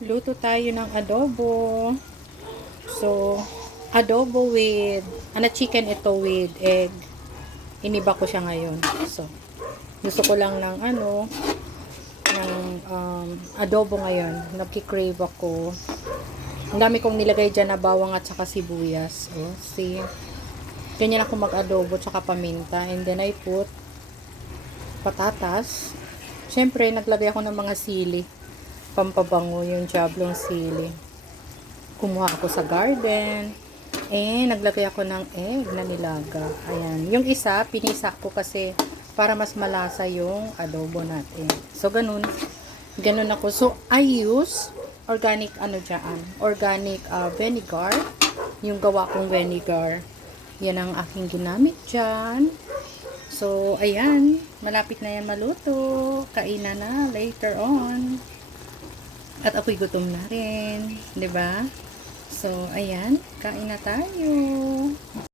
Luto tayo ng adobo. So, adobo with, chicken ito with egg. Iniba ko siya ngayon. So, gusto ko lang ng adobo ngayon. Nagki-crave ako. Ang dami kong nilagay dyan na bawang at saka sibuyas. Oh, see? Ganyan ako mag-adobo tsaka paminta. And then I put patatas. Siyempre, naglagay ako ng mga sili. Pampabango yung jablong sili. Kumuha ako sa garden. Naglagay ako ng egg na nilaga. Ayan. Yung isa, pinisa ko kasi para mas malasa yung adobo natin. So, ganun. Ganun ako. So, I use organic, organic vinegar. Yung gawa kong vinegar. Yan ang aking ginamit dyan. So, ayan. Malapit na yan maluto. Kainan na later on. At ako'y gutom na rin. 'Di ba? So, ayan. Kain na tayo.